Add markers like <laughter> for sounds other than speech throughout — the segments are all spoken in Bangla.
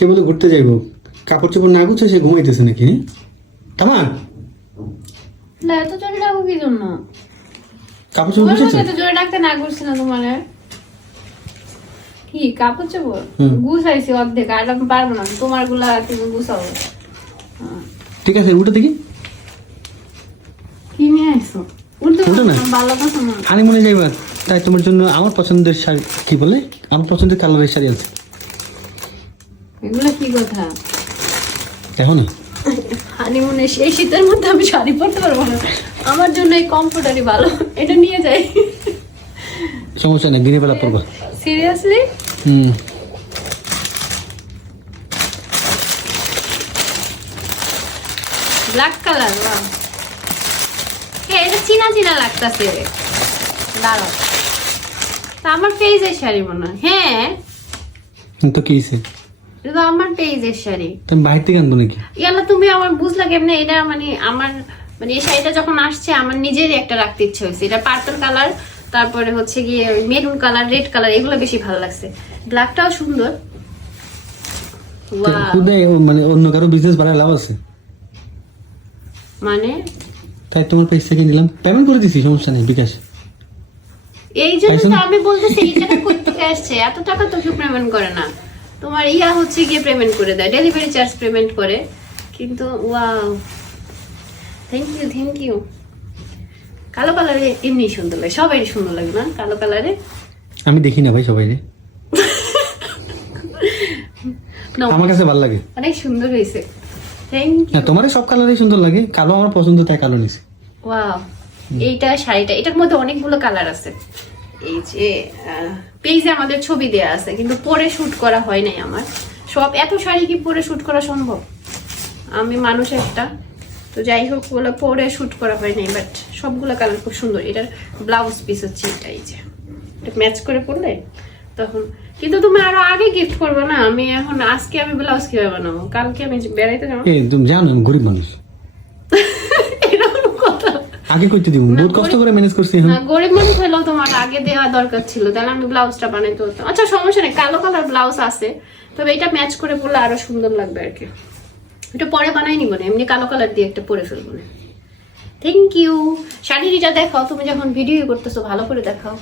সে বলে ঘুরতে যাইব। কাপড় চোপড় না গুছে সে ঘুমাইতেছে নাকি? তামা! না এত জোরে ডাকো কি জন্য? কাপড় চোপড় গুছেছে? এত জোরে ডাকতে না করছি না তোমার। কি কাপড় চোপড় গুছাইছি অর্ধেক আর আমি পারব না তোমারগুলা তুমি গুছাও। ঠিক আছে উঠে দেখি কি নিয়ে উঠো না? হানিমুনে যাইবা তাই তোমার জন্য আমার পছন্দের শাড়ি কি বলে? আমার পছন্দের কালারের শাড়ি আছে। এগুলো কি কথা? দেখো না হানিমুনে সেই শীতের মধ্যে আমি শাড়ি পরতে পারব না। আমার জন্য এই কমফোর্টারই ভালো। এটা নিয়ে যাই। সমস্যা নেই দিনের বেলা পরবা। সিরিয়াসলি হুম। ব্ল্যাক কালার ওয়াও হ্যাঁ এটা চিনা চিনা লাগতাছে। দাঁড়াও। তা আমার পেজের শাড়ি মনে হয়। হ্যাঁ। তো কি এটা আমার পেজের শাড়ি তুমি বাইরে থেকে আনব নাকি? ইয়ালা তুমি আমার বুঝলা কেমনে? এটা মানে আমার মানে এই শাড়িটা যখন আসছে আমার নিজেরই একটা রাখতে ইচ্ছে হয়েছে। এটা পার্পল কালার তারপরে হচ্ছে গিয়ে মেরুন কালার রেড কালার এগুলো বেশি ভালো লাগছে। ব্ল্যাকটাও সুন্দর। মানে অন্য কারও বিজনেস বাড়ায় লাভ আছে? মানে? তাই তোমার পেজ থেকে নিলাম। পেমেন্ট করে দিছি সমস্যা নেই বিকাশ। এই জন্য তো আমি বলতেছি এই টাকা কোথেকে আসছে? এত টাকা তো কেউ পেমেন্ট করে না। তোমার ইয়া হচ্ছে গিয়ে পেমেন্ট করে দেয় ডেলিভারি চার্জ পেমেন্ট করে। কিন্তু wow thank you thank you কালো কালারে এমনি সুন্দর লাগে সবাই সুন্দর লাগে না কালো কালারে? আমি দেখি না ভাই সবাই আমার কাছে ভালো লাগে। অনেক সুন্দর হয়েছে। থ্যাংক ইউ হ্যাঁ সব কালারই সুন্দর লাগে কালো আমার পছন্দ তাই কালো নিছি। ওয়াও এইটা শাড়িটা এটার মধ্যে অনেকগুলো কালার আছে। এই যে পেজে আমাদের ছবি দেয়া আছে, কিন্তু পরে শুট করা হয় নাই আমার। সব এত শাড়ি কি পরে শুট করা সম্ভব? আমি মানুষ একটা, তো যাই হোক ওগুলো পরে শুট করা হয় নাই বাট সবগুলো কালার খুব সুন্দর। এটার ব্লাউজ পিস হচ্ছে এটা, এই যে। ম্যাচ করে পরলে তখন। কিন্তু তুমি আরও আগে গিফট করবে না? আমি এখন, আজকে আমি ব্লাউজ কীভাবে বানাবো? কালকে আমি বেড়াইতে যাব। তুমি জানো গরিব মানুষ। আগে করতে দিব বহুত কষ্ট করে ম্যানেজ করছি এখন। গরিব মানুষ হলেও তোমার আগে দেওয়া দরকার ছিল তাহলে আমি ব্লাউজটা বানাইতে হতো আচ্ছা সমস্যা নেই কালো কালার ব্লাউজ আছে তবে এটা ম্যাচ করে পরলে আরও সুন্দর লাগবে আর কি। এটা পরে বানাই নিব না এমনি কালো কালার দিয়ে একটা পরে ফেলব না। থ্যাংক ইউ শাড়িটা দেখাও তুমি যখন ভিডিও করতেছো ভালো করে দেখাও।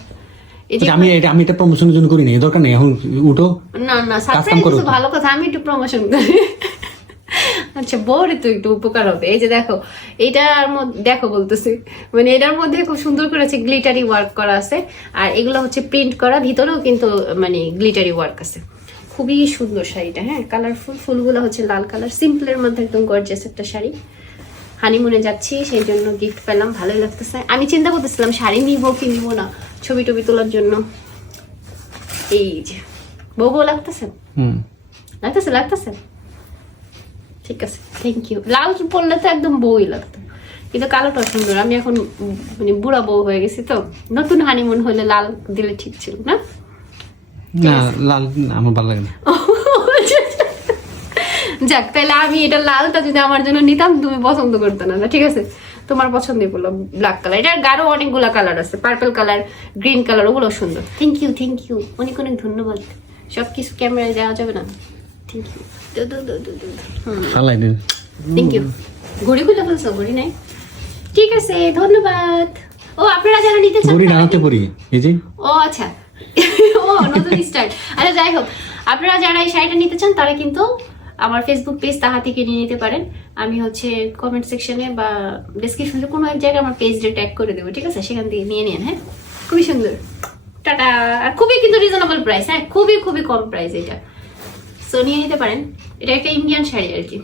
আচ্ছা, আমি এটা আমি এটা প্রমোশনের জন্য করি না দরকার নেই এখন উঠো। না না সারপ্রাইজ করো। ভালো কথা আমি একটু প্রমোশন করি। আচ্ছা বড় তো একটু উপকার হবে। এই যে দেখো এইটার মধ্যে দেখো বলতেছি মানে এটার মধ্যে খুব সুন্দর করে আছে গ্লিটারি ওয়ার্ক করা আছে আর এগুলো হচ্ছে প্রিন্ট করা ভিতরেও কিন্তু মানে গ্লিটারি ওয়ার্ক আছে। খুবই সুন্দর শাড়িটা হ্যাঁ কালারফুল ফুলগুলো হচ্ছে লাল কালার সিম্পলের মধ্যে একদম গর্জিয়াস একটা শাড়ি। হানিমুনে যাচ্ছি সেই জন্য গিফট পেলাম ভালোই লাগতেছে। আমি চিন্তা করতেছিলাম শাড়ি নিব কি নিব না ছবি টবি তোলার জন্য। এই যে বউ বউ লাগতেছে? লাগতেছে লাগতেছে? ঠিক আছে থ্যাংক ইউ লাল পরলে তো একদম বউই লাগতো। কিন্তু কালোটা সুন্দর আমি এখন মানে বুড়া বউ হয়ে গেছি তো নতুন হানিমুন হলে লাল দিলে ঠিক ছিল না? না লাল আমার ভালো লাগে না। যাক তাহলে আমি এটা লালটা যদি আমার জন্য নিতাম তুমি পছন্দ করতে না না, ঠিক আছে? তোমার পছন্দই বলল ব্ল্যাক কালার এটার গাঢ় অনেকগুলো কালার আছে পার্পল কালার গ্রিন কালার ওগুলো সুন্দর। থ্যাংক ইউ থ্যাংক ইউ অনেক অনেক ধন্যবাদ। সব কিছু ক্যামেরায় দেওয়া যাবে না? থ্যাংক ইউ থ্যাংক ঘড়ি খুলে ফেলছো ঘড়ি নাই? ঠিক আছে ধন্যবাদ। ও আপনারা যারা নিতে চান পড়ি এই যে। ও আচ্ছা। <laughs> ও নতুন স্টাইল আচ্ছা যাই হোক। আপনারা যারা এই শাড়িটা নিতে চান তারা কিন্তু আমার ফেসবুক পেজ তাহা থেকে নিয়ে নিতে পারেন। আমি হচ্ছে কমেন্ট সেকশনে বা ডিসক্রিপশনে কোনো এক জায়গায় আমার পেজটা ট্যাগ করে দেবো ঠিক আছে? সেখান থেকে নিয়ে নিন হ্যাঁ? খুবই সুন্দর। টাটা। আর খুবই কিন্তু রিজনেবল প্রাইস হ্যাঁ? খুবই খুবই কম প্রাইস এটা। সো নিয়ে নিতে পারেন। এটা একটা ইন্ডিয়ান শাড়ি আর কি।